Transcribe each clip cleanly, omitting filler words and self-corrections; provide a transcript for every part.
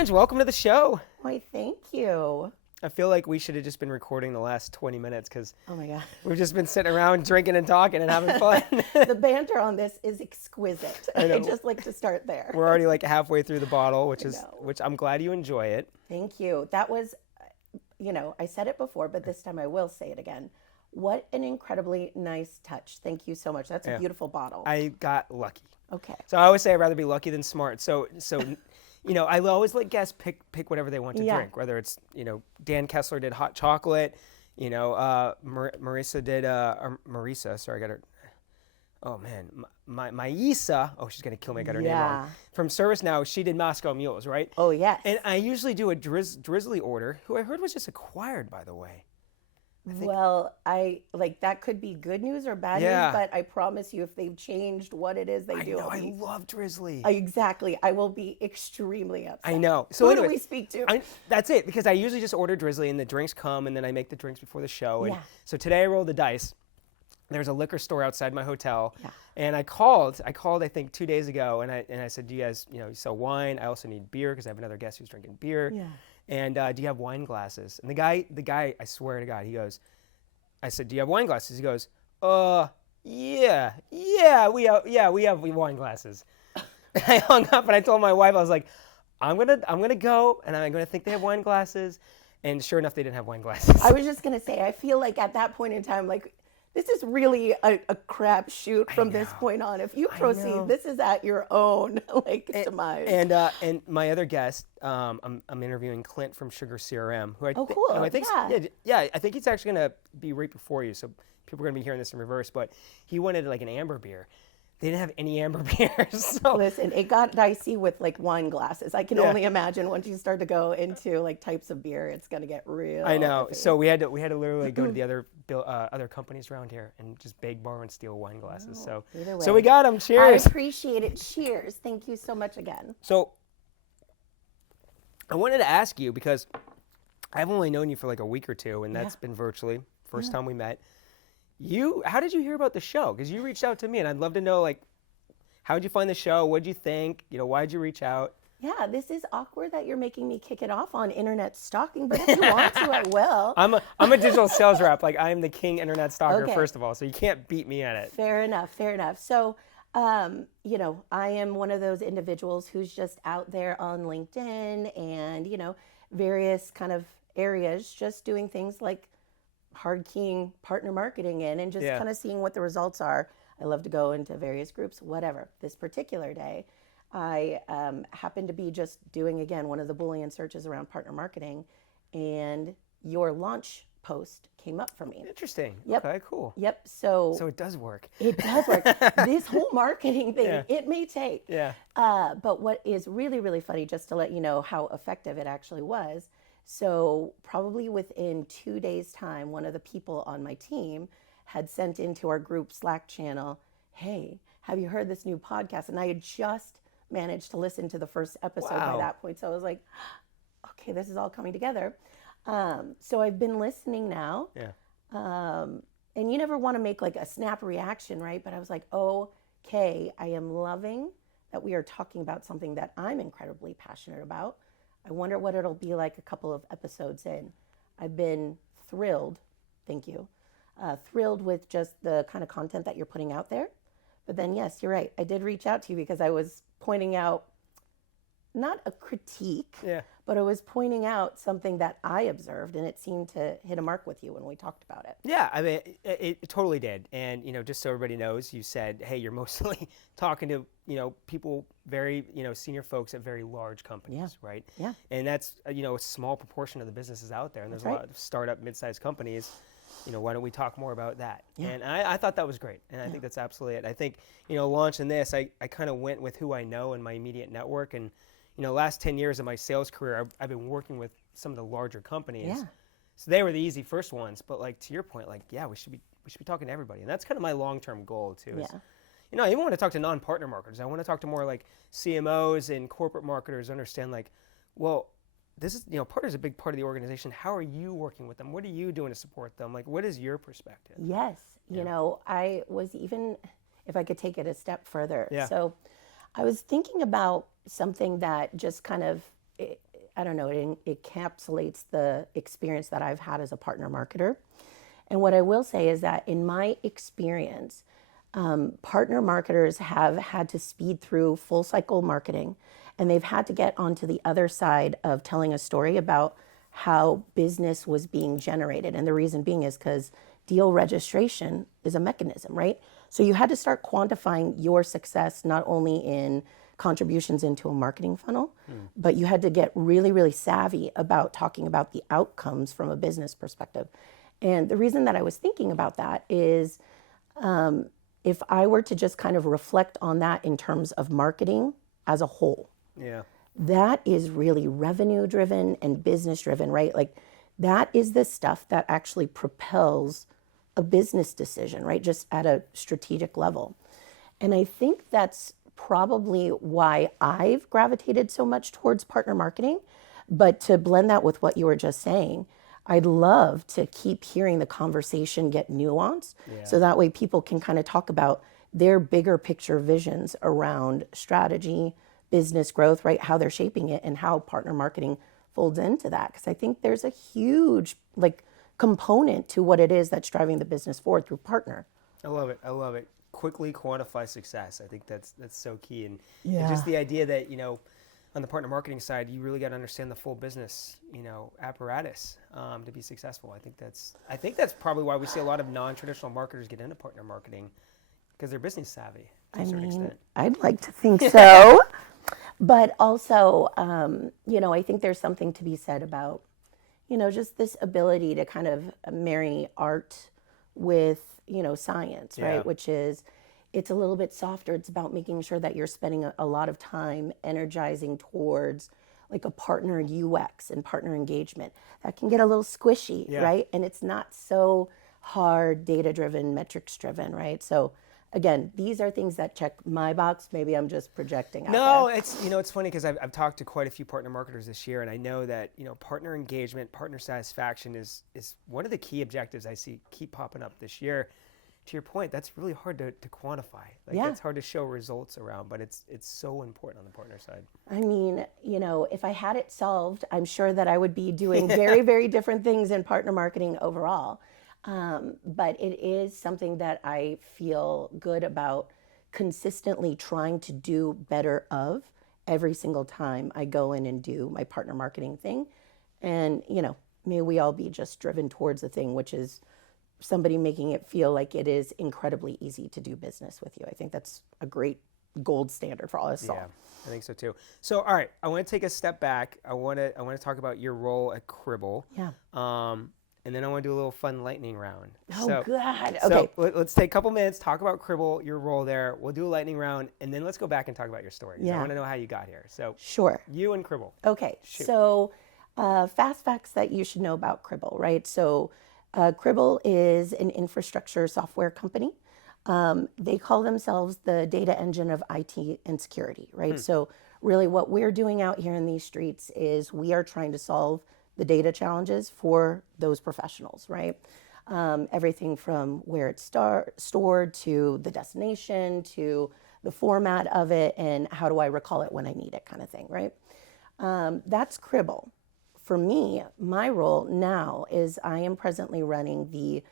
Ange, welcome to the show. Why, thank you. I feel like we should have just been recording the last 20 minutes because Oh my God. we've just been sitting around drinking and talking and having fun. The banter on this is exquisite. I know. I just like to start there. We're already like halfway through the bottle, which I'm glad you enjoy it. Thank you. That was, I said it before, but this time I will say it again. What an incredibly nice touch. Thank you so much. That's a beautiful bottle. I got lucky. Okay. So I always say I'd rather be lucky than smart. So I always let guests pick whatever they want to drink, whether it's, Dan Kessler did hot chocolate, Marisa did, Marisa, sorry, I got her, oh man, Maisa, oh, she's going to kill me, I got her name wrong. From Service Now, she did Moscow Mules, right? Oh, yes. And I usually do a Drizzly order, who I heard was just acquired, by the way. Well, that could be good news or bad news, but I promise you if they've changed what it is they do. I love Drizzly. Exactly. I will be extremely upset. I know. So Who anyways, do we speak to? That's it, because I usually just order Drizzly and the drinks come and then I make the drinks before the show. And so today I rolled the dice. There's a liquor store outside my hotel, and I called I think 2 days ago, and I said, do you guys, you sell wine? I also need beer because I have another guest who's drinking beer. Yeah. And do you have wine glasses? And the guy, I swear to God, he goes, I said, do you have wine glasses? He goes, we have wine glasses. And I hung up and I told my wife, I was like, I'm gonna go and I'm gonna think they have wine glasses. And sure enough, they didn't have wine glasses. I was just gonna say, I feel like at that point in time, this is really a crap shoot from this point on. If you proceed, this is at your own demise. And my other guest, I'm interviewing Clint from Sugar CRM, who I think he's actually gonna be right before you, so people are gonna be hearing this in reverse. But he wanted an amber beer. They didn't have any amber beers. So. Listen, it got dicey with wine glasses. I can only imagine once you start to go into types of beer, it's gonna get real. I know. Heavy. So we had to literally go to the other companies around here and just beg, borrow, and steal wine glasses. So we got them. Cheers. I appreciate it. Cheers. Thank you so much again. So I wanted to ask you, because I've only known you for a week or two, and that's been virtually first time we met. How did you hear about the show? Because you reached out to me, and I'd love to know, how did you find the show? What did you think? Why did you reach out? Yeah, this is awkward that you're making me kick it off on internet stalking, but if you want to, I will. I'm a digital sales rep. I am the king internet stalker, first of all, so you can't beat me at it. Fair enough. So, I am one of those individuals who's just out there on LinkedIn and, various kind of areas, just doing things like hard keying partner marketing in and just kind of seeing what the results are. I love to go into various groups, whatever. This particular day, I happened to be just doing, again, one of the Boolean searches around partner marketing, and your launch post came up for me. Interesting. Yep. Okay, cool. Yep. So it does work. It does work. This whole marketing thing, it may take. Yeah. But what is really, really funny, just to let you know how effective it actually was, so probably within 2 days' time, one of the people on my team had sent into our group Slack channel, hey, have you heard this new podcast? And I had just managed to listen to the first episode by that point. So I was like, okay, this is all coming together. So I've been listening now. Yeah. And you never want to make a snap reaction, right? But I was like, okay, I am loving that we are talking about something that I'm incredibly passionate about. I wonder what it'll be like a couple of episodes in. I've been thrilled, thank you, thrilled with just the kind of content that you're putting out there. But then, yes, you're right. I did reach out to you because I was pointing out, not a critique, but I was pointing out something that I observed, and it seemed to hit a mark with you when we talked about it. Yeah, I mean, it totally did. And, just so everybody knows, you said, hey, you're mostly talking to, people very, senior folks at very large companies, right? Yeah. And that's, a small proportion of the businesses out there. And there's a lot of startup, mid-sized companies. Why don't we talk more about that? Yeah. And I thought that was great. And I think that's absolutely it. I think, launching this, I kind of went with who I know in my immediate network. And, last 10 years of my sales career, I've been working with some of the larger companies. Yeah. So they were the easy first ones. But to your point, we should be talking to everybody. And that's kind of my long-term goal too. Is, I even want to talk to non-partner marketers. I want to talk to more CMOs and corporate marketers, understand this is, partner's a big part of the organization. How are you working with them? What are you doing to support them? What is your perspective? Yes. I was even, if I could take it a step further. Yeah. So I was thinking about something that just kind of I don't know, it encapsulates the experience that I've had as a partner marketer. And what I will say is that in my experience, partner marketers have had to speed through full cycle marketing, and they've had to get onto the other side of telling a story about how business was being generated. And the reason being is because deal registration is a mechanism, right? So you had to start quantifying your success, not only in contributions into a marketing funnel, but you had to get really, really savvy about talking about the outcomes from a business perspective. And the reason that I was thinking about that is if I were to just kind of reflect on that in terms of marketing as a whole, that is really revenue driven and business driven, right? Like that is the stuff that actually propels a business decision, right? Just at a strategic level. And I think that's probably why I've gravitated so much towards partner marketing. But to blend that with what you were just saying, I'd love to keep hearing the conversation get nuanced, so that way people can kind of talk about their bigger picture visions around strategy, business growth, right? How they're shaping it and how partner marketing folds into that. Because I think there's a huge component to what it is that's driving the business forward through partner. I love it. Quickly quantify success. I think that's so key. And just the idea that, on the partner marketing side, you really got to understand the full business, apparatus to be successful. I think that's probably why we see a lot of non-traditional marketers get into partner marketing, because they're business savvy to a certain extent. I'd like to think so. But also, I think there's something to be said about, just this ability to kind of marry art with, science, right? Which is, it's a little bit softer. It's about making sure that you're spending a lot of time energizing towards like a partner UX and partner engagement. That can get a little squishy, right? And it's not so hard, data-driven, metrics-driven, right? So again, these are things that check my box. Maybe I'm just projecting out there. It's funny because I've talked to quite a few partner marketers this year, and I know that, partner engagement, partner satisfaction is one of the key objectives I see keep popping up this year. To your point, that's really hard to quantify. It's hard to show results around, but it's so important on the partner side. I mean, if I had it solved, I'm sure that I would be doing very, very different things in partner marketing overall. But it is something that I feel good about consistently trying to do better of every single time I go in and do my partner marketing thing. And, may we all be just driven towards the thing, which is somebody making it feel like it is incredibly easy to do business with you. I think that's a great gold standard for all us all. Yeah, I think so too. So, all right, I want to take a step back. I want to talk about your role at Cribl. Yeah. And then I want to do a little fun lightning round. Oh, God. Okay. So let's take a couple minutes, talk about Cribl, your role there. We'll do a lightning round, and then let's go back and talk about your story. I want to know how you got here. So sure. You and Cribl. Okay. Shoot. So fast facts that you should know about Cribl, right? So Cribl is an infrastructure software company. They call themselves the data engine of IT and security, right? So really what we're doing out here in these streets is we are trying to solve the data challenges for those professionals, right? Everything from where it's stored to the destination to the format of it and how do I recall it when I need it kind of thing, right? That's Cribl. For me, my role now is I am presently running the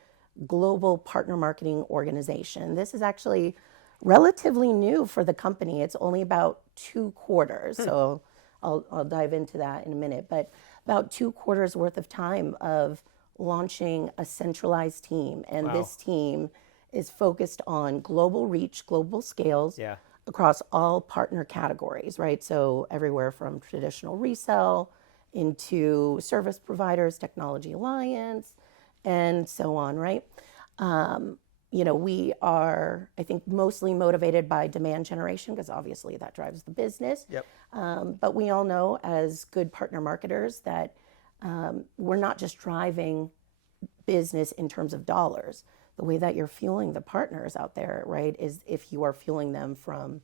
global partner marketing organization. This is actually relatively new for the company. It's only about 2 quarters. So I'll dive into that in a minute, but about 2 quarters worth of time of launching a centralized team. And this team is focused on global reach, global scales across all partner categories, right? So everywhere from traditional resale into service providers, technology alliance, and so on, right? We are, I think, mostly motivated by demand generation because obviously that drives the business. But we all know as good partner marketers that we're not just driving business in terms of dollars. The way that you're fueling the partners out there, right, is if you are fueling them from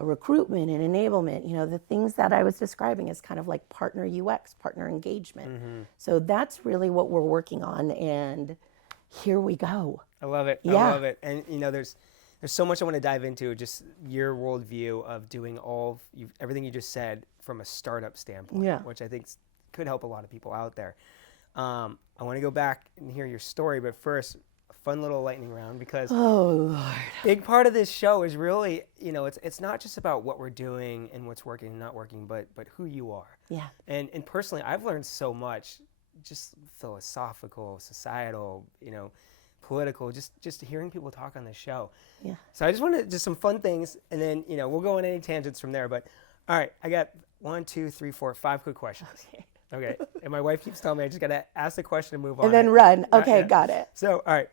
a recruitment and enablement, the things that I was describing is kind of like partner UX, partner engagement. So that's really what we're working on, and here we go. I love it. Yeah. I love it. And there's There's so much I want to dive into, just your worldview of doing everything you just said from a startup standpoint, which I think could help a lot of people out there. I want to go back and hear your story, but first, a fun little lightning round, because big part of this show is really, it's not just about what we're doing and what's working and not working, but who you are. Yeah. And personally, I've learned so much, just philosophical, societal, political, just hearing people talk on this show. Yeah. So I just wanted just some fun things, and then, we'll go on any tangents from there. But all right, I got 1, 2, 3, 4, 5 quick questions. Okay. And my wife keeps telling me I just got to ask the question and move on. And then run. Okay, got it. So, all right.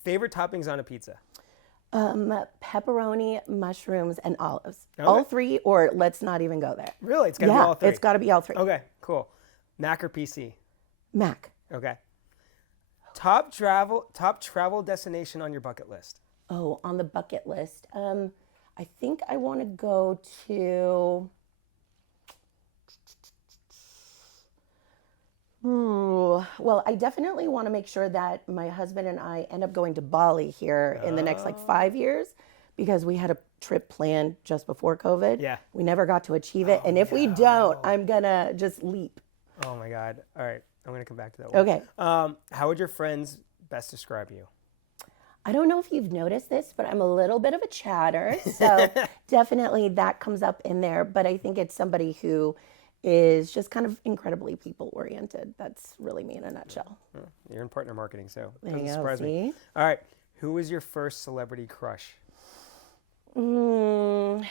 Favorite toppings on a pizza? Pepperoni, mushrooms, and olives. Okay. All 3, or let's not even go there. Really? It's got to be all 3? It's got to be all 3. Okay, cool. Mac or PC? Mac. Okay. Top travel destination on your bucket list? Oh, on the bucket list. I think I want to go to... Well, I definitely want to make sure that my husband and I end up going to Bali here in the next 5 years, because we had a trip planned just before COVID. Yeah. We never got to achieve it. And if we don't, I'm going to just leap. Oh my God. All right. I'm going to come back to that one. Okay. How would your friends best describe you? I don't know if you've noticed this, but I'm a little bit of a chatter. So definitely that comes up in there. But I think it's somebody who is just kind of incredibly people-oriented. That's really me in a nutshell. You're in partner marketing, so it doesn't surprise me. All right. Who was your first celebrity crush? I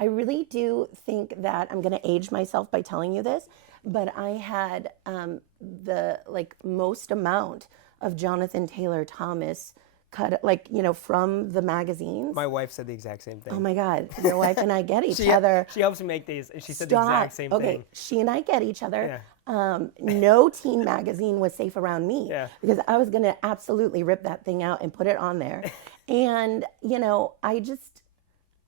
really do think that I'm going to age myself by telling you this, but I had the most amount of Jonathan Taylor Thomas cut, from the magazines. My wife said the exact same thing. Oh my God. Your wife and I get each other. She helps me make these, and she said the exact same thing. Okay, she and I get each other. Yeah. No teen magazine was safe around me, because I was going to absolutely rip that thing out and put it on there. And,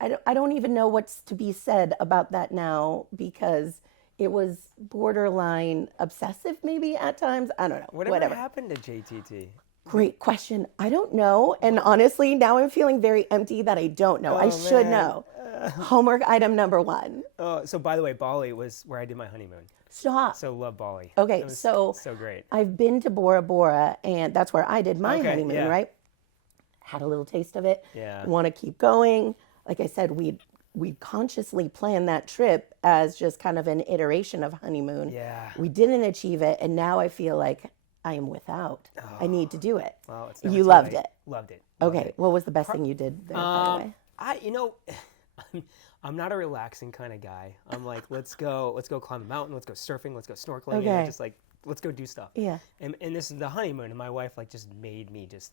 I don't even know what's to be said about that now, because it was borderline obsessive maybe at times. I don't know. Whatever happened to JTT? Great question. I don't know. And honestly, now I'm feeling very empty that I don't know. I should know. Homework item number 1. So by the way, Bali was where I did my honeymoon. Stop. So love Bali. Okay, so great. I've been to Bora Bora, and that's where I did my honeymoon, right? Had a little taste of it. Yeah. Want to keep going. Like I said, we'd consciously planned that trip as just kind of an iteration of honeymoon. Yeah. We didn't achieve it, and now I feel like I am without. I need to do it. Well, it's never you loved it. Loved it. Okay. What was the best thing you did there, by the way? I'm not a relaxing kind of guy. I'm like, let's go climb a mountain, let's go surfing, let's go snorkeling, and just let's go do stuff. Yeah. And this is the honeymoon, and my wife just made me just.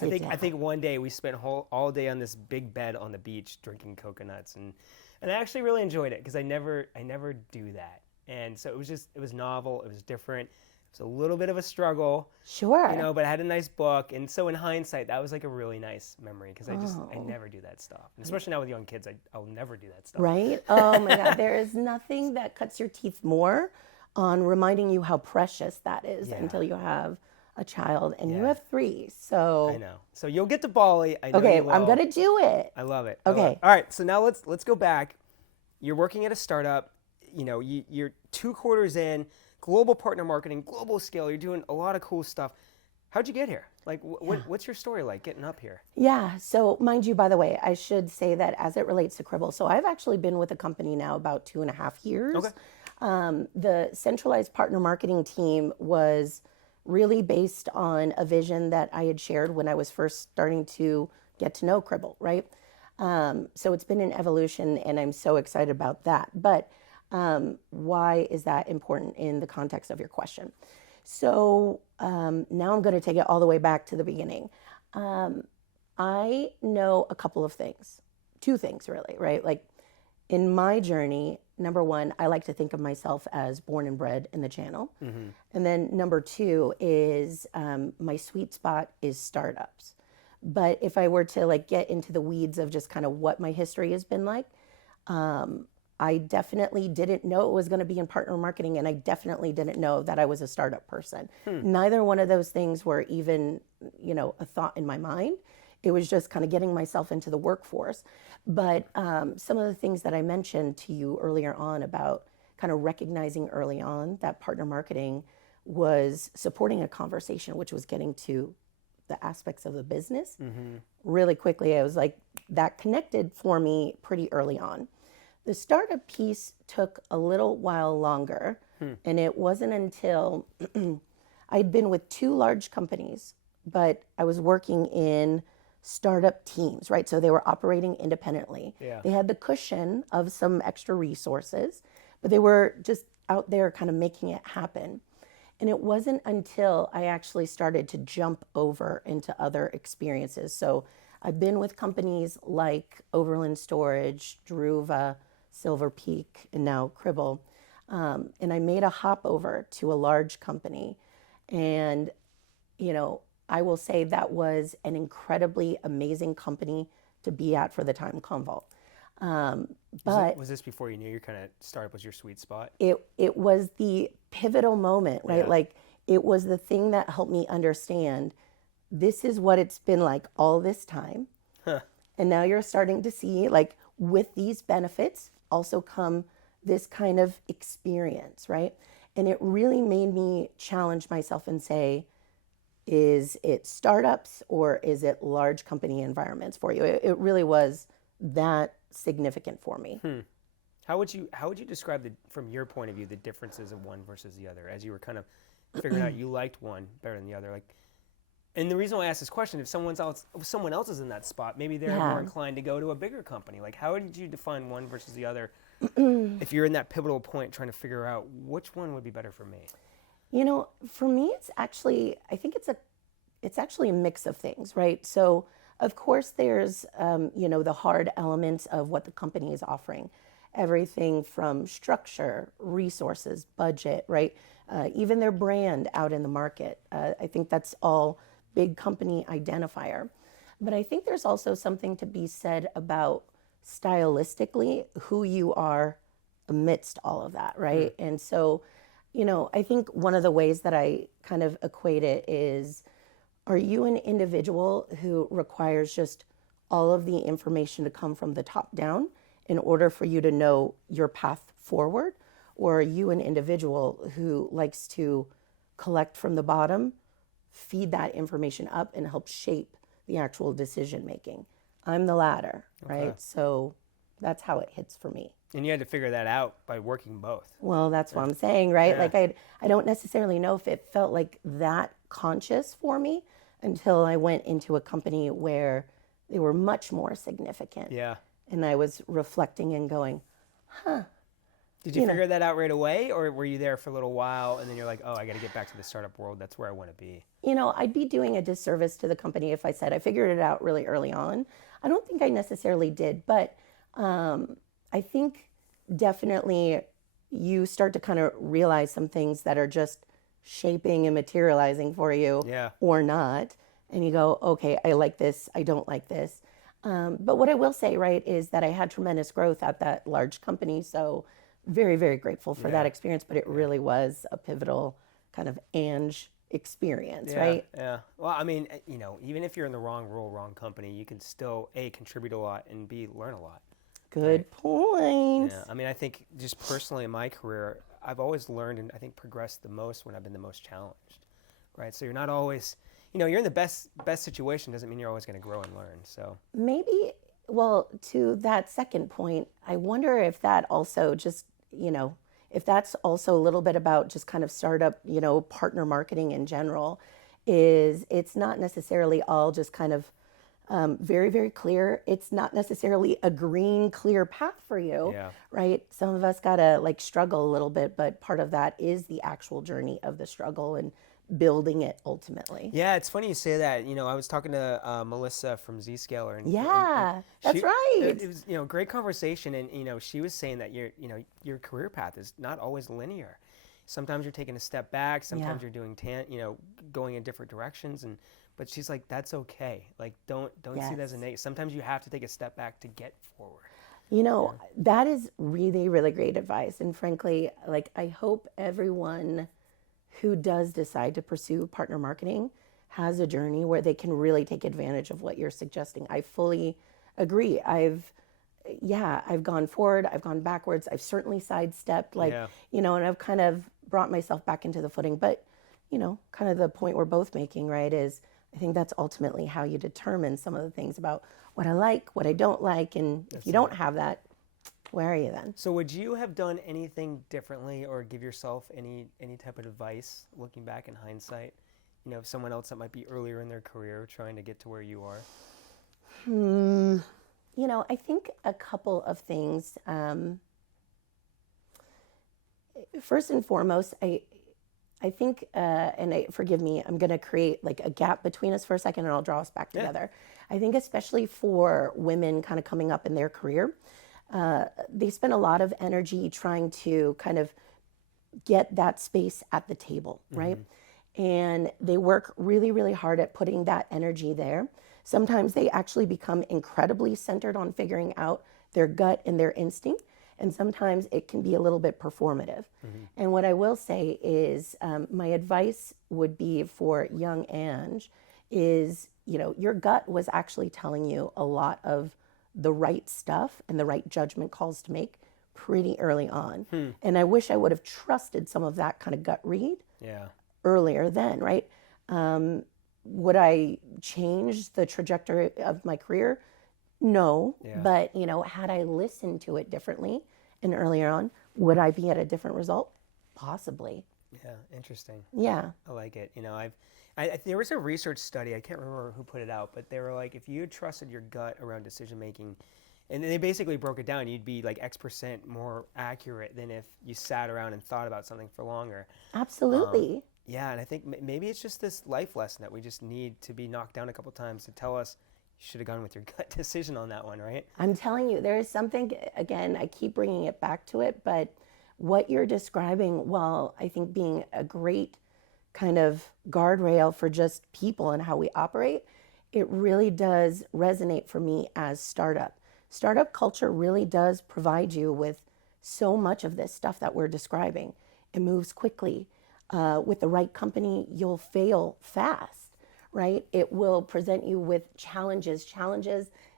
I think one day we spent all day on this big bed on the beach drinking coconuts, and I actually really enjoyed it, because I never do that, and so it was novel, it was different. It was a little bit of a struggle. Sure. But I had a nice book. And so in hindsight, that was a really nice memory, because I never do that stuff. And especially now with young kids, I'll never do that stuff. Right? Oh my God. There is nothing that cuts your teeth more on reminding you how precious that is until you have a child. And you have 3. So. I know. So you'll get to Bali. I know you will. I'm going to do it. I love it. Okay. All right. So now let's go back. You're working at a startup. You're 2 quarters in. Global partner marketing, global scale. You're doing a lot of cool stuff. How'd you get here? What's your story like getting up here? Yeah. So mind you, by the way, I should say that as it relates to Cribl, so I've actually been with the company now about 2.5 years. Okay. The centralized partner marketing team was really based on a vision that I had shared when I was first starting to get to know Cribl, right? So it's been an evolution, and I'm so excited about that. But why is that important in the context of your question? So now I'm going to take it all the way back to the beginning. I know a couple of things, 2 things really, right? In my journey, number 1, I like to think of myself as born and bred in the channel. Mm-hmm. And then number 2 is my sweet spot is startups. But if I were to get into the weeds of just kind of what my history has been like, I definitely didn't know it was going to be in partner marketing, and I definitely didn't know that I was a startup person. Neither one of those things were even, a thought in my mind. It was just kind of getting myself into the workforce. But some of the things that I mentioned to you earlier on about kind of recognizing early on that partner marketing was supporting a conversation, which was getting to the aspects of the business. Really quickly, I was like, that connected for me pretty early on. The startup piece took a little while longer, and it wasn't until I'd been with 2 large companies, but I was working in startup teams, right? So they were operating independently. Yeah. They had the cushion of some extra resources, but they were just out there kind of making it happen. And it wasn't until I actually started to jump over into other experiences. So I've been with companies like Overland Storage, Druva, Silver Peak, and now Cribl. And I made a hop over to a large company. And, you know, I will say that was an incredibly amazing company to be at for the time Commvault. But was this before you knew your kind of startup was your sweet spot? It was the pivotal moment, right? Yeah. Like it was the thing that helped me understand this is what it's been like all this time. And now you're starting to see, like, with these benefits also come this kind of experience, right? And it really made me challenge myself and say, is it startups or is it large company environments for you? It really was that significant for me. How would you describe from your point of view the differences of one versus the other as you were kind of figuring out you liked one better than the other? Like, and the reason why I ask this question, if someone else is in that spot, maybe they're more inclined to go to a bigger company. Like, how did you define one versus the other if you're in that pivotal point trying to figure out which one would be better for me? You know, for me, I think it's actually a mix of things, right? So, of course, there's, you know, the hard elements of what the company is offering. Everything from structure, resources, budget, right? Even their brand out in the market. I think that's all big company identifier. But I think there's also something to be said about stylistically who you are amidst all of that, right? And so, you know, I think one of the ways that I kind of equate it is, are you an individual who requires just all of the information to come from the top down in order for you to know your path forward? Or are you an individual who likes to collect from the bottom, feed that information up, and help shape the actual decision making? I'm the latter, right? So that's how it hits for me. And you had to figure that out by working both. Well, that's what I'm saying, right? Like I don't necessarily know if it felt like that conscious for me until I went into a company where they were much more significant. Yeah. And I was reflecting and going, Did you figure that out right away, or were you there for a little while and then you're like, oh, I got to get back to the startup world. That's where I want to be. You know, I'd be doing a disservice to the company if I said I figured it out really early on. I don't think I necessarily did, but I think definitely you start to kind of realize some things that are just shaping and materializing for you or not. And you go, okay, I like this, I don't like this. But what I will say, right, is that I had tremendous growth at that large company. So very, very grateful for that experience. But it really was a pivotal kind of Ange experience, right? Yeah. Well, I mean, you know, even if you're in the wrong role, wrong company, you can still, A, contribute a lot, and B, learn a lot. Good point. Yeah. I mean, I think just personally in my career, I've always learned and I think progressed the most when I've been the most challenged, right? So you're not always, you know, you're in the best situation doesn't mean you're always going to grow and learn. So maybe, well, to that second point, I wonder if that also just, you know, if that's also a little bit about just kind of startup, you know, partner marketing in general, is it's not necessarily all just kind of very, very clear. It's not necessarily a green, clear path for you, right? Some of us got to like struggle a little bit, but part of that is the actual journey of the struggle and building it ultimately. Yeah, it's funny you say that. You know, I was talking to Melissa from Zscaler. And that's right. It was, you know, great conversation. And, you know, she was saying that your career path is not always linear. Sometimes you're taking a step back. Sometimes you're doing, going in different directions. But she's like, that's okay. Like, don't see it as a negative. Sometimes you have to take a step back to get forward. You know, that is really, really great advice. And frankly, like, I hope everyone who does decide to pursue partner marketing has a journey where they can really take advantage of what you're suggesting. I fully agree. I've gone forward, I've gone backwards, I've certainly sidestepped, and I've kind of brought myself back into the footing. But, kind of the point we're both making, right, is I think that's ultimately how you determine some of the things about what I like, what I don't like. And if you don't have that, where are you then? So would you have done anything differently or give yourself any type of advice looking back in hindsight? If someone else that might be earlier in their career trying to get to where you are? I think a couple of things. First and foremost, I think, forgive me, I'm going to create like a gap between us for a second and I'll draw us back together. I think especially for women kind of coming up in their career, they spend a lot of energy trying to kind of get that space at the table, right? And they work really, really hard at putting that energy there. Sometimes they actually become incredibly centered on figuring out their gut and their instinct. And sometimes it can be a little bit performative. And what I will say is my advice would be for young Ange is, your gut was actually telling you a lot of the right stuff and the right judgment calls to make pretty early on. And I wish I would have trusted some of that kind of gut read earlier then, right? Would I change the trajectory of my career? No, but had I listened to it differently and earlier on, would I be at a different result? Possibly. Yeah, interesting. Yeah. I like it. There was a research study, I can't remember who put it out, but they were like, if you trusted your gut around decision making, and they basically broke it down, you'd be like X% more accurate than if you sat around and thought about something for longer. Absolutely. Yeah, and I think maybe it's just this life lesson that we just need to be knocked down a couple times to tell us you should have gone with your gut decision on that one, right? I'm telling you, there is something, again, I keep bringing it back to it, but what you're describing, while I think being a great kind of guardrail for just people and how we operate, it really does resonate for me as startup. Startup culture really does provide you with so much of this stuff that we're describing. It moves quickly. With the right company, you'll fail fast, right? It will present you with challenges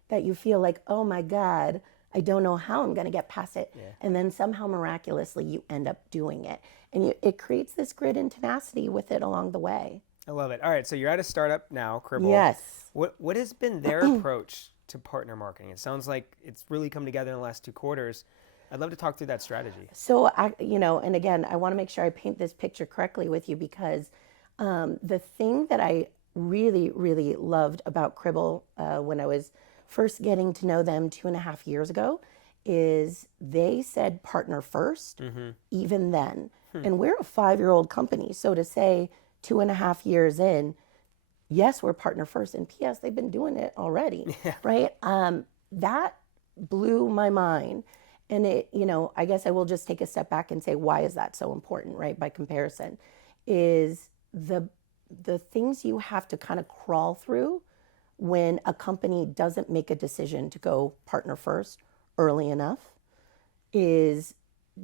that you feel like, oh my God, I don't know how I'm going to get past it. And then somehow miraculously you end up doing it. And it creates this grit and tenacity with it along the way. I love it. All right, so you're at a startup now, Cribl. Yes. What has been their approach to partner marketing? It sounds like it's really come together in the last 2 quarters. I'd love to talk through that strategy. So, and again, I want to make sure I paint this picture correctly with you because the thing that I really, really loved about Cribl when I was first getting to know them 2.5 years ago is they said partner first, even then. And we're a 5-year-old company. So to say 2.5 years in, yes, we're partner first. And P.S., they've been doing it already, right? That blew my mind. And it, I guess I will just take a step back and say, why is that so important, right? By comparison, is the things you have to kind of crawl through when a company doesn't make a decision to go partner first early enough is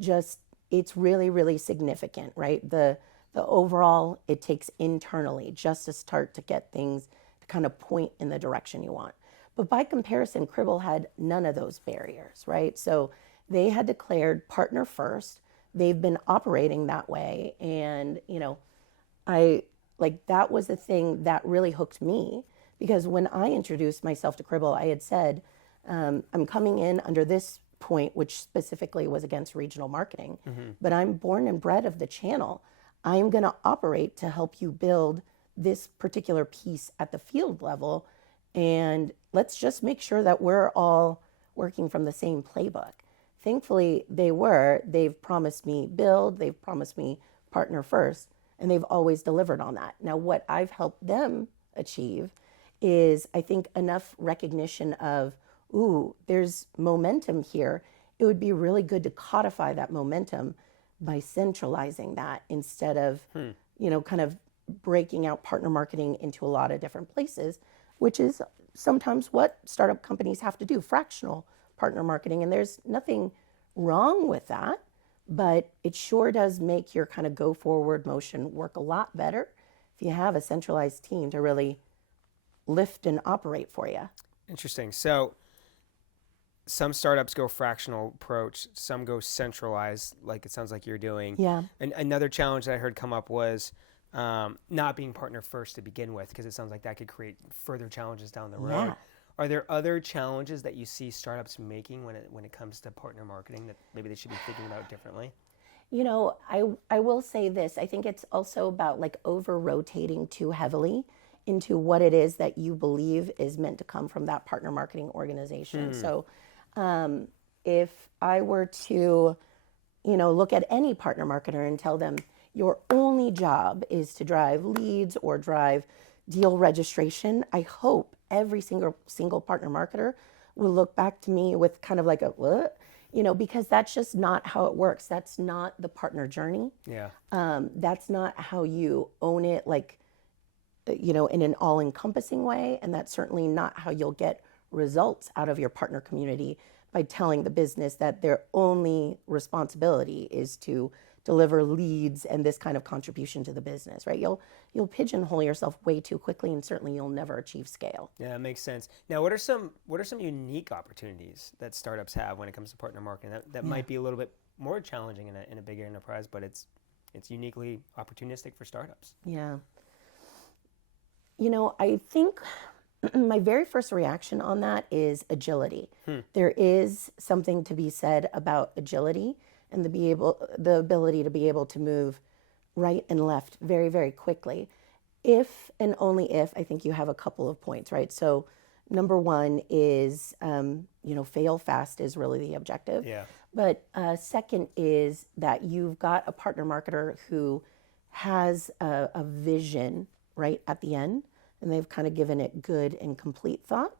just, it's really, really significant, right? The overall, it takes internally just to start to get things to kind of point in the direction you want. But by comparison, Cribl had none of those barriers, right? So they had declared partner first. They've been operating that way. And, that was the thing that really hooked me because when I introduced myself to Cribl, I had said, I'm coming in under this point, which specifically was against regional marketing, but I'm born and bred of the channel. I'm going to operate to help you build this particular piece at the field level. And let's just make sure that we're all working from the same playbook. Thankfully, they've promised me build, they've promised me partner first, and they've always delivered on that. Now, what I've helped them achieve is, I think, enough recognition of, there's momentum here. It would be really good to codify that momentum by centralizing that instead of, kind of breaking out partner marketing into a lot of different places, which is sometimes what startup companies have to do, fractional partner marketing. And there's nothing wrong with that, but it sure does make your kind of go forward motion work a lot better if you have a centralized team to really lift and operate for you. Interesting. So some startups go fractional approach, some go centralized, like it sounds like you're doing. Yeah. And another challenge that I heard come up was not being partner first to begin with, because it sounds like that could create further challenges down the road. Yeah. Are there other challenges that you see startups making when it comes to partner marketing that maybe they should be thinking about differently? You know, I will say this. I think it's also about like over-rotating too heavily into what it is that you believe is meant to come from that partner marketing organization. So if I were to, look at any partner marketer and tell them your only job is to drive leads or drive deal registration, I hope every single partner marketer will look back to me with kind of like a, what? Because that's just not how it works. That's not the partner journey. Yeah. That's not how you own it, like, in an all-encompassing way. And that's certainly not how you'll get results out of your partner community, by telling the business that their only responsibility is to deliver leads and this kind of contribution to the business, right? You'll pigeonhole yourself way too quickly, and certainly you'll never achieve scale. Yeah, that makes sense. Now, what are some unique opportunities that startups have when it comes to partner marketing that might be a little bit more challenging in a bigger enterprise, but it's uniquely opportunistic for startups? Yeah. I think my very first reaction on that is agility. There is something to be said about agility and the ability to be able to move right and left very, very quickly. If and only if, I think you have a couple of points, right? So number one is, fail fast is really the objective. Yeah. But second is that you've got a partner marketer who has a vision right at the end, and they've kind of given it good and complete thought.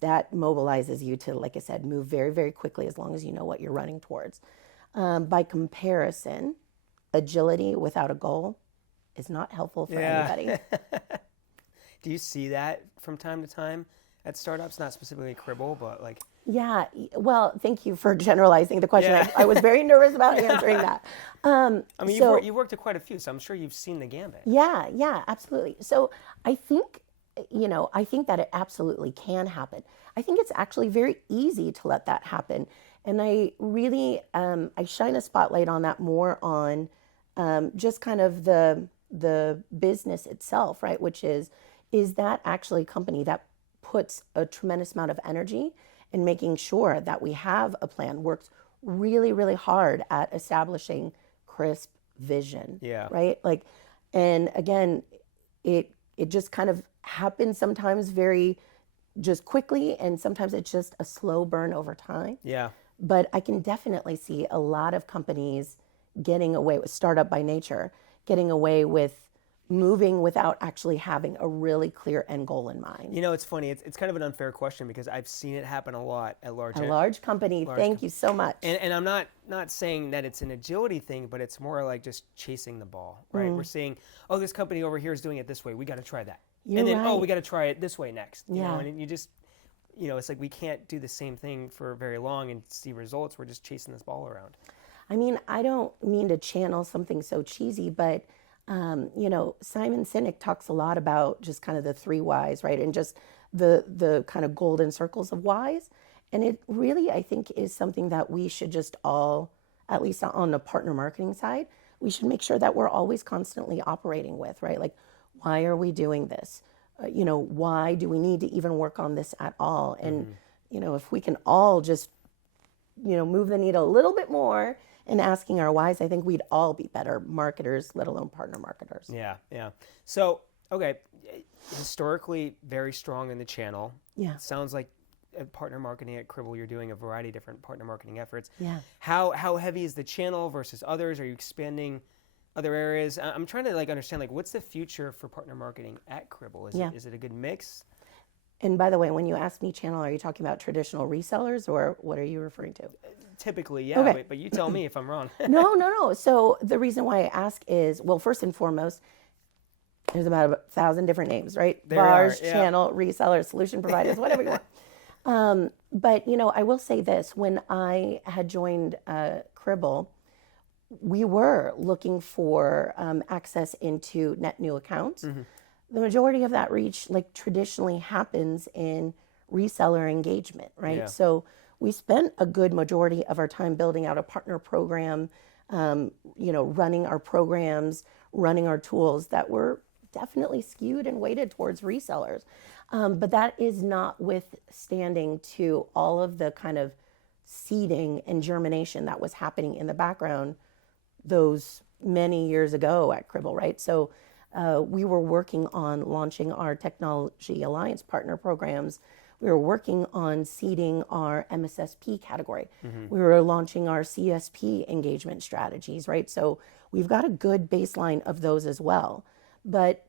That mobilizes you to, like I said, move very, very quickly as long as you know what you're running towards. By comparison, agility without a goal is not helpful for anybody. Do you see that from time to time at startups? Not specifically Cribl, but like... Yeah, well, thank you for generalizing the question. Yeah. I was very nervous about answering that. You've worked at quite a few, so I'm sure you've seen the gambit. Yeah, absolutely. So I think that it absolutely can happen. I think it's actually very easy to let that happen. And I really, I shine a spotlight on that more on just kind of the business itself, right? Which is that actually a company that puts a tremendous amount of energy in making sure that we have a plan, works really, really hard at establishing crisp vision, right? Like, and again, it just kind of happens sometimes very just quickly, and sometimes it's just a slow burn over time. Yeah. But I can definitely see a lot of companies getting away with, startup by nature, getting away with moving without actually having a really clear end goal in mind. It's funny. It's kind of an unfair question because I've seen it happen a lot at large company. Thank you so much. And I'm not saying that it's an agility thing, but it's more like just chasing the ball, right? We're seeing, this company over here is doing it this way. We got to try that. We got to try it this way next. You know, and you just, it's like we can't do the same thing for very long and see results. We're just chasing this ball around. I mean, I don't mean to channel something so cheesy, but Simon Sinek talks a lot about just kind of the 3 whys, right? And just the kind of golden circles of whys. And it really, I think, is something that we should just all, at least on the partner marketing side, we should make sure that we're always constantly operating with, right? Like, why are we doing this? Why do we need to even work on this at all? And, if we can all just, move the needle a little bit more and asking our whys, I think we'd all be better marketers, let alone partner marketers. Yeah. So, okay, historically very strong in the channel. Yeah. It sounds like partner marketing at Cribl, you're doing a variety of different partner marketing efforts. Yeah. How heavy is the channel versus others? Are you expanding other areas? I'm trying to understand what's the future for partner marketing at Cribl? Is it a good mix? And by the way, when you ask me channel, are you talking about traditional resellers or what are you referring to? Typically, yeah, okay. But you tell me if I'm wrong. No. So the reason why I ask is, well, first and foremost, there's about 1,000 different names, right? Bars, channel, resellers, solution providers, whatever you want. But, I will say this. When I had joined Cribl, we were looking for access into net new accounts. The majority of that reach, like traditionally, happens in reseller engagement, right? Yeah. So we spent a good majority of our time building out a partner program, running our programs, running our tools that were definitely skewed and weighted towards resellers. But that is notwithstanding to all of the kind of seeding and germination that was happening in the background those many years ago at Cribl, right? So we were working on launching our technology alliance partner programs. We were working on seeding our MSSP category. We were launching our CSP engagement strategies, right? So we've got a good baseline of those as well. But,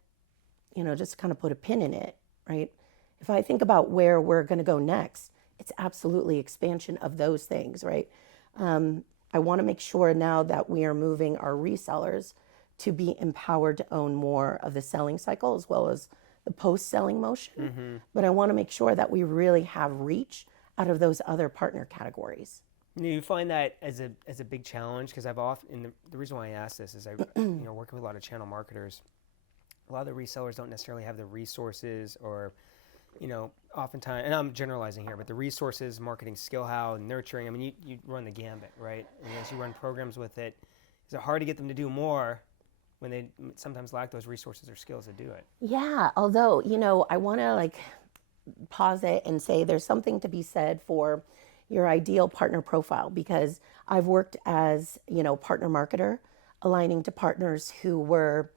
just to kind of put a pin in it, right? If I think about where we're going to go next, it's absolutely expansion of those things, right? I want to make sure now that we are moving our resellers to be empowered to own more of the selling cycle as well as the post-selling motion. But I want to make sure that we really have reach out of those other partner categories. You find that as a big challenge? Because I've often, the reason why I ask this is I working with a lot of channel marketers. A lot of the resellers don't necessarily have the resources or, oftentimes, and I'm generalizing here, but the resources, marketing skill, how, nurturing, I mean, you run the gambit, right? And as you run programs with it, is it hard to get them to do more when they sometimes lack those resources or skills to do it? Yeah, although, I want to pause it and say there's something to be said for your ideal partner profile, because I've worked as, partner marketer, aligning to partners who were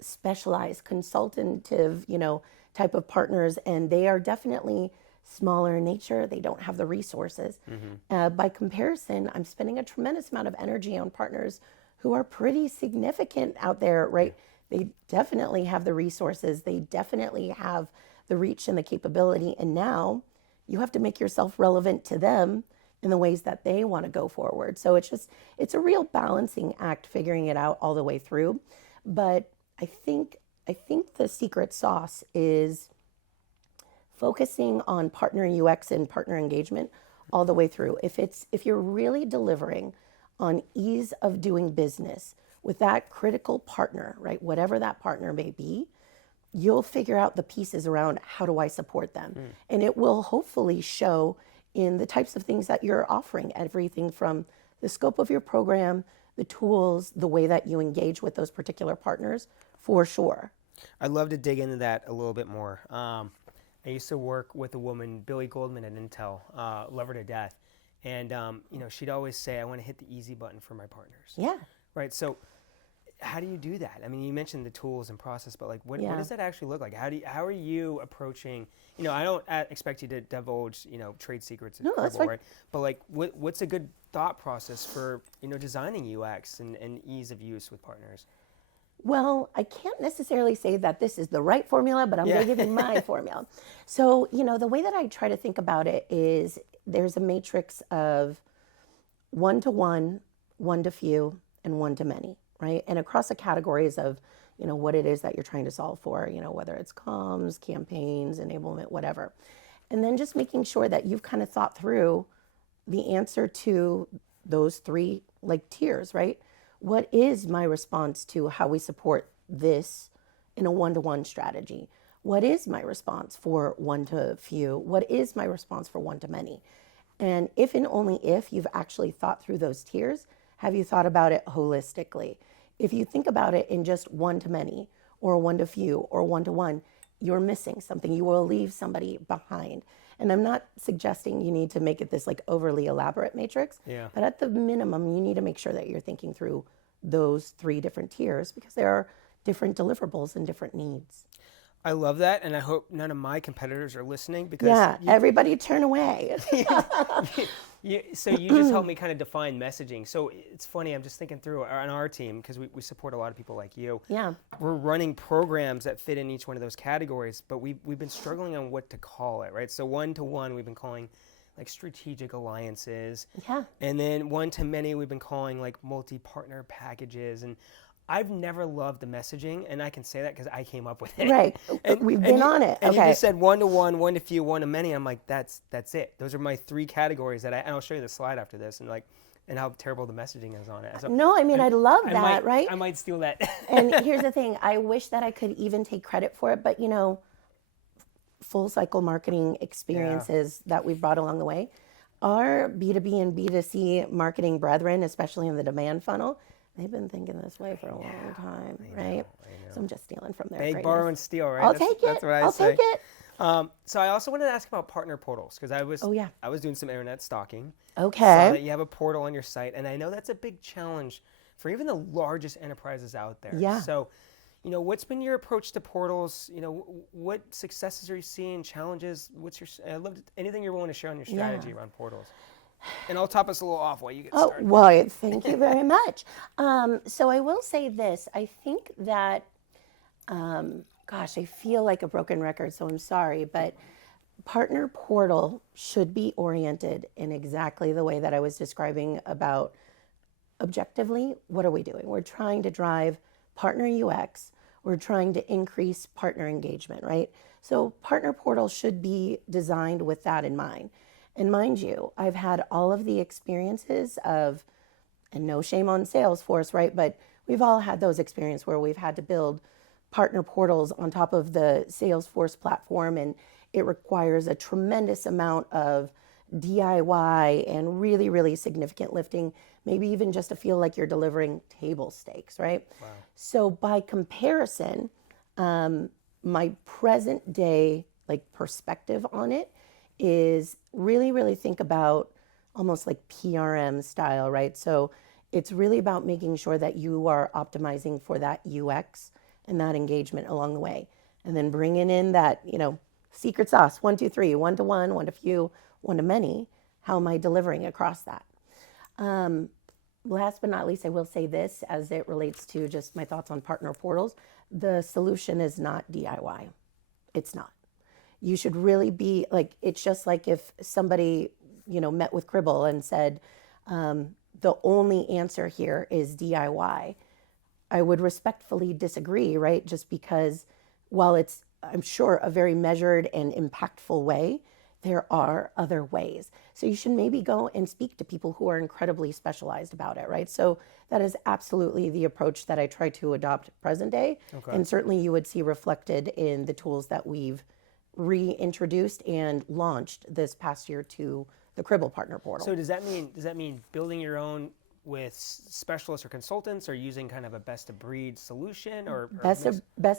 specialized, consultative, type of partners, and they are definitely smaller in nature. They don't have the resources. By comparison, I'm spending a tremendous amount of energy on partners who are pretty significant out there, right? They definitely have the resources. They definitely have the reach and the capability. And now you have to make yourself relevant to them in the ways that they want to go forward. So it's a real balancing act, figuring it out all the way through. But I think the secret sauce is focusing on partner UX and partner engagement all the way through. If you're really delivering on ease of doing business with that critical partner, right, whatever that partner may be, you'll figure out the pieces around how do I support them. And it will hopefully show in the types of things that you're offering, everything from the scope of your program, the tools, the way that you engage with those particular partners, for sure. I'd love to dig into that a little bit more. I used to work with a woman, Billy Goldman at Intel, love her to death. And, she'd always say, I want to hit the easy button for my partners. Yeah. Right. So how do you do that? I mean, you mentioned the tools and process, but what does that actually look like? How are you approaching, I don't expect you to divulge, trade secrets. No, that's fine. Right? But what's a good thought process for, designing UX and ease of use with partners? Well, I can't necessarily say that this is the right formula, but I'm going to give you my formula. So, the way that I try to think about it is there's a matrix of one-to-one, one-to-few, and one-to-many, right? And across the categories of, what it is that you're trying to solve for, whether it's comms, campaigns, enablement, whatever. And then just making sure that you've kind of thought through the answer to those three tiers, right? What is my response to how we support this in a one-to-one strategy? What is my response for one-to-few? What is my response for one-to-many? And if and only if you've actually thought through those tiers, have you thought about it holistically? If you think about it in just one-to-many or one-to-few or one-to-one, you're missing something. You will leave somebody behind. And I'm not suggesting you need to make it this overly elaborate matrix, but at the minimum, you need to make sure that you're thinking through those three different tiers because there are different deliverables and different needs. I love that, and I hope none of my competitors are listening because everybody turn away. So you just helped me kind of define messaging. So it's funny, I'm just thinking through on our team because we support a lot of people like you. Yeah, we're running programs that fit in each one of those categories, but we've been struggling on what to call it, right? So one-to-one we've been calling strategic alliances. Yeah. And then one-to-many we've been calling multi-partner packages. And I've never loved the messaging, and I can say that because I came up with it. Right. We've been on it. And you just said one-to-one, one-to-few, one-to-many. I'm like, that's it. Those are my three categories and I'll show you the slide after this. And and how terrible the messaging is on it. So no, I mean, I love that, right? I might steal that. And here's the thing. I wish that I could even take credit for it, but, full cycle marketing experiences that we've brought along the way, our B2B and B2C marketing brethren, especially in the demand funnel, they've been thinking this way for a long time, right? I know. So I'm just stealing from their Beg, greatness. borrow, and steal, right? I'll take it. That's what I say. I'll take it. So I also wanted to ask about partner portals, because I was doing some internet stalking. Okay. Saw that you have a portal on your site, and I know that's a big challenge for even the largest enterprises out there. Yeah. So, what's been your approach to portals? What successes are you seeing? Challenges? I love anything you're willing to share on your strategy around portals. And I'll top us a little off while you get started. Oh, well, thank you very much. So I will say this. I think that, I feel like a broken record, so I'm sorry, but partner portal should be oriented in exactly the way that I was describing about objectively, what are we doing? We're trying to drive partner UX. We're trying to increase partner engagement, right? So partner portal should be designed with that in mind. And mind you, I've had all of the experiences of, and no shame on Salesforce, right? But we've all had those experiences where we've had to build partner portals on top of the Salesforce platform, and it requires a tremendous amount of DIY and really, really significant lifting, maybe even just to feel like you're delivering table stakes, right? Wow. So by comparison, my present day perspective on it is really, really think about almost like PRM style, right? So it's really about making sure that you are optimizing for that UX and that engagement along the way. And then bringing in that, secret sauce, 1, 2, 3, 1 to 1, 1 to few, 1 to many. How am I delivering across that? Last but not least, I will say this as it relates to just my thoughts on partner portals. The solution is not DIY. It's not. You should really be it's just like if somebody, met with Cribl and said, the only answer here is DIY. I would respectfully disagree, right? Just because while it's, I'm sure, a very measured and impactful way, there are other ways. So you should maybe go and speak to people who are incredibly specialized about it, right? So that is absolutely the approach that I try to adopt present day. Okay. And certainly you would see reflected in the tools that we've reintroduced and launched this past year to the Cribl Partner Portal. So does that mean building your own with specialists or consultants, or using kind of a best of breed solution, or best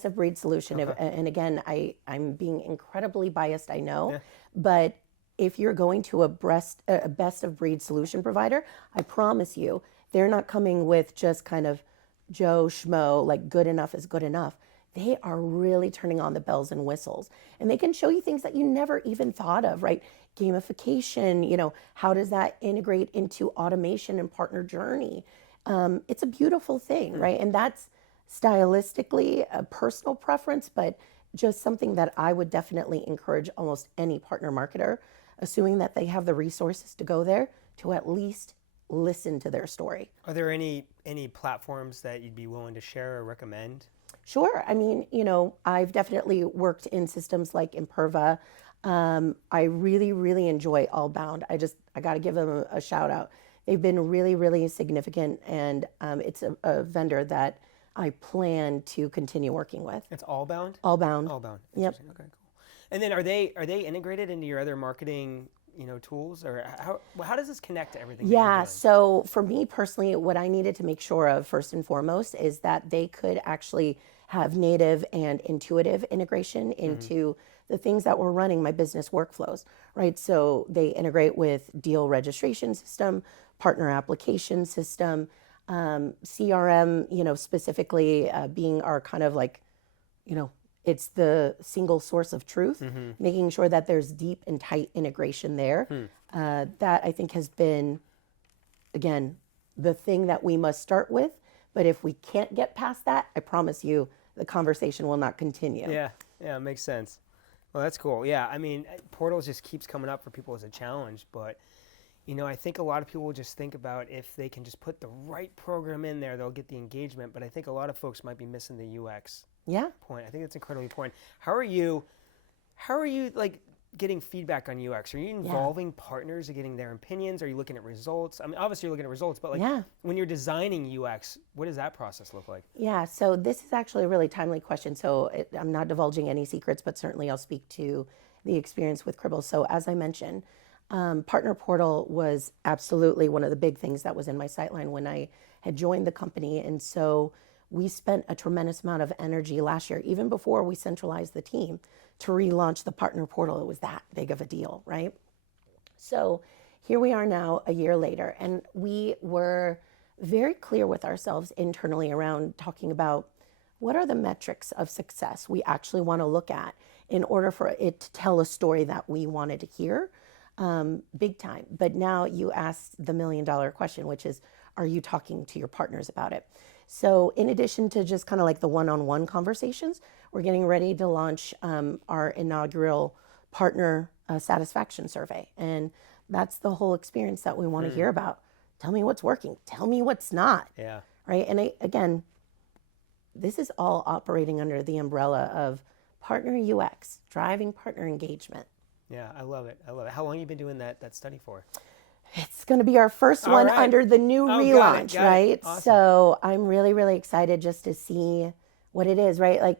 of breed solution? Okay. And again, I'm being incredibly biased, I know, but if you're going to a best of breed solution provider, I promise you, they're not coming with just kind of Joe Schmo, good enough is good enough. They are really turning on the bells and whistles, and they can show you things that you never even thought of, right? Gamification, how does that integrate into automation and partner journey? It's a beautiful thing, right? And that's stylistically a personal preference, but just something that I would definitely encourage almost any partner marketer, assuming that they have the resources to go there, to at least listen to their story. Are there any platforms that you'd be willing to share or recommend? Sure. I mean, I've definitely worked in systems like Imperva. I really, really enjoy Allbound. I got to give them a shout out. They've been really, really significant, and it's a vendor that I plan to continue working with. It's Allbound? Allbound. Yep. Okay, cool. And then are they integrated into your other marketing tools, or how does this connect to everything? Yeah. So for me personally, what I needed to make sure of first and foremost is that they could actually have native and intuitive integration into the things that were running my business workflows, right? So they integrate with deal registration system, partner application system, CRM, specifically being our kind of it's the single source of truth, making sure that there's deep and tight integration there. That I think has been, again, the thing that we must start with. But if we can't get past that, I promise you the conversation will not continue. Yeah, it makes sense. Well, that's cool. Yeah, I mean, portals just keeps coming up for people as a challenge, but I think a lot of people will just think about if they can just put the right program in there, they'll get the engagement. But I think a lot of folks might be missing the UX point. I think that's incredibly important. How are you getting feedback on UX? Are you involving partners and getting their opinions? Are you looking at results? I mean, obviously you're looking at results, but like when you're designing UX, what does that process look like? Yeah, so this is actually a really timely question. So I'm not divulging any secrets, but certainly I'll speak to the experience with Cribl. So as I mentioned, Partner Portal was absolutely one of the big things that was in my sightline when I had joined the company. And so we spent a tremendous amount of energy last year, even before we centralized the team, to relaunch the Partner Portal. It was that big of a deal, right? So here we are now a year later, and we were very clear with ourselves internally around talking about what are the metrics of success we actually want to look at in order for it to tell a story that we wanted to hear, big time. But now you asked the $1 million question, which is, are you talking to your partners about it? So in addition to just kind of like the one-on-one conversations, we're getting ready to launch our inaugural partner satisfaction survey. And that's the whole experience that we want to hear about. Tell me what's working. Tell me what's not. Yeah. Right. And again, this is all operating under the umbrella of partner UX, driving partner engagement. Yeah, I love it. I love it. How long have you been doing that study for? It's going to be our first one under the new relaunch, got it. Awesome. So I'm really, really excited just to see what it is, right? Like,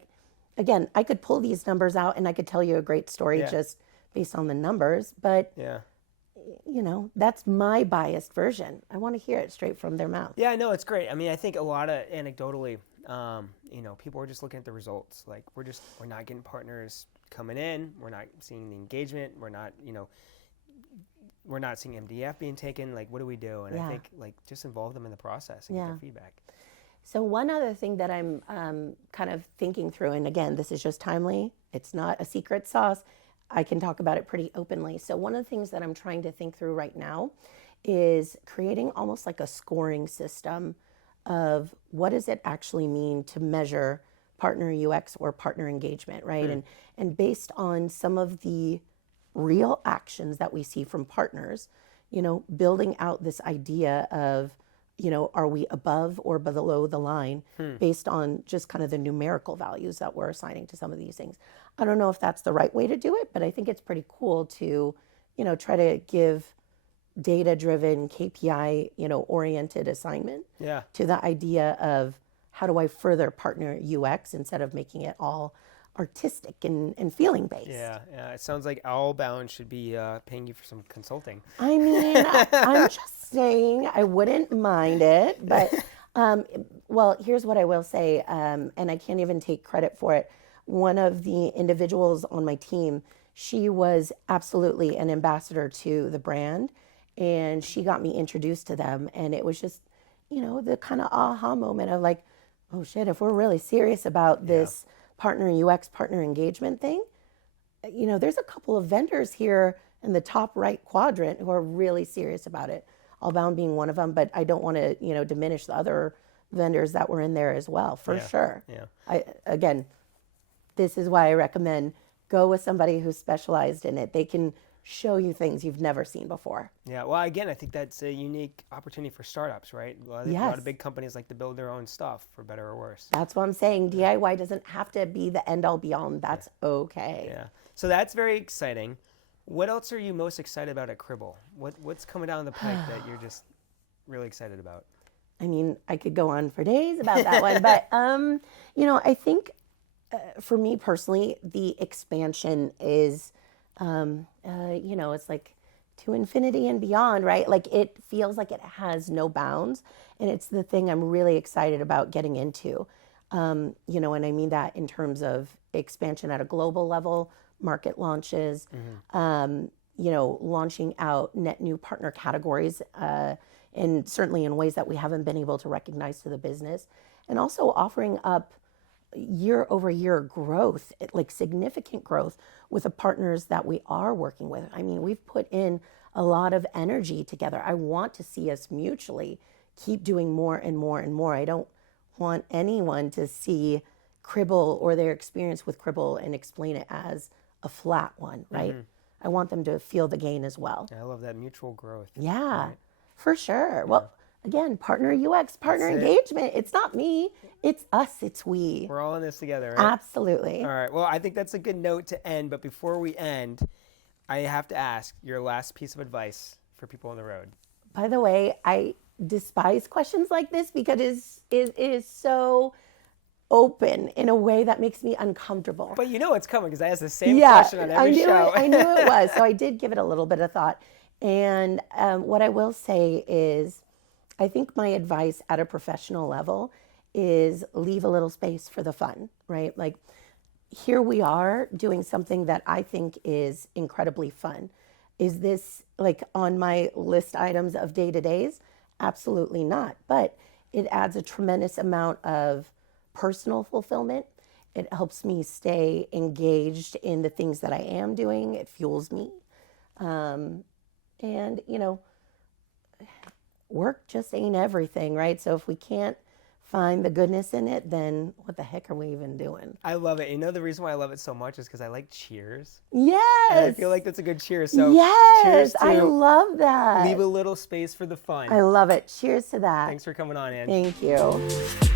again, I could pull these numbers out and I could tell you a great story just based on the numbers, but you know, that's my biased version. I want to hear it straight from their mouth. Yeah, no, it's great. I mean, I think a lot of anecdotally, you know, people are just looking at the results. Like we're not getting partners coming in. We're not seeing the engagement. We're not seeing MDF being taken. Like, what do we do? And I think like just involve them in the process and get their feedback. So one other thing that I'm kind of thinking through, and again, this is just timely. It's not a secret sauce. I can talk about it pretty openly. So one of the things that I'm trying to think through right now is creating almost like a scoring system of what does it actually mean to measure partner UX or partner engagement, right? And based on some of the real actions that we see from partners, you know, building out this idea of, you know, are we above or below the line based on just kind of the numerical values that we're assigning to some of these things. I don't know if that's the right way to do it, but I think it's pretty cool to, you know, try to give data-driven, KPI, you know, oriented assignment to the idea of how do I further partner UX instead of making it all artistic and feeling based. Yeah. It sounds like Owlbound should be paying you for some consulting. I mean, I'm just saying I wouldn't mind it, but well, here's what I will say, and I can't even take credit for it. One of the individuals on my team, she was absolutely an ambassador to the brand, and she got me introduced to them, and it was just, you know, the kind of aha moment of like, oh shit, if we're really serious about this partner UX, partner engagement thing, you know, there's a couple of vendors here in the top right quadrant who are really serious about it. Owlbound being one of them, but I don't want to, you know, diminish the other vendors that were in there as well, for sure. Yeah. Again, this is why I recommend go with somebody who's specialized in it. They can show you things you've never seen before. Yeah, well, again, I think that's a unique opportunity for startups, right? A lot of big companies like to build their own stuff, for better or worse. That's what I'm saying. DIY doesn't have to be the end-all, be-all. That's okay. Yeah. So that's very exciting. What else are you most excited about at Cribl? What's coming down the pike that you're just really excited about? I mean, I could go on for days about that one, but you know, I think for me personally, the expansion is, you know, it's like to infinity and beyond, right? Like it feels like it has no bounds, and it's the thing I'm really excited about getting into. You know, and I mean that in terms of expansion at a global level, market launches, you know, launching out net new partner categories, and certainly in ways that we haven't been able to recognize to the business, and also offering up year over year growth, like significant growth with the partners that we are working with. I mean, we've put in a lot of energy together. I want to see us mutually keep doing more and more and more. I don't want anyone to see Cribl or their experience with Cribl and explain it as a flat one, right? I want them to feel the gain as well. I love that mutual growth. Yeah, right? For sure. Well, again, partner UX, partner engagement. It's not me. It's us. It's we. We're all in this together, right? Absolutely. All right. Well, I think that's a good note to end. But before we end, I have to ask your last piece of advice for people on the road. By the way, I despise questions like this because it is so open in a way that makes me uncomfortable. But you know it's coming because I ask the same question on every show. I knew it was. So I did give it a little bit of thought. And what I will say is, I think my advice at a professional level is leave a little space for the fun, right? Like, here we are doing something that I think is incredibly fun. Is this like on my list items of day-to-days? Absolutely not. But it adds a tremendous amount of personal fulfillment. It helps me stay engaged in the things that I am doing. It fuels me. And, work just ain't everything, right? So if we can't find the goodness in it, then what the heck are we even doing? I love it. You know the reason why I love it so much is because I like Cheers. Yes. And I feel like that's a good cheers. So yes, cheers to I love that. Leave a little space for the fun. I love it. Cheers to that. Thanks for coming on, Ann. Thank you.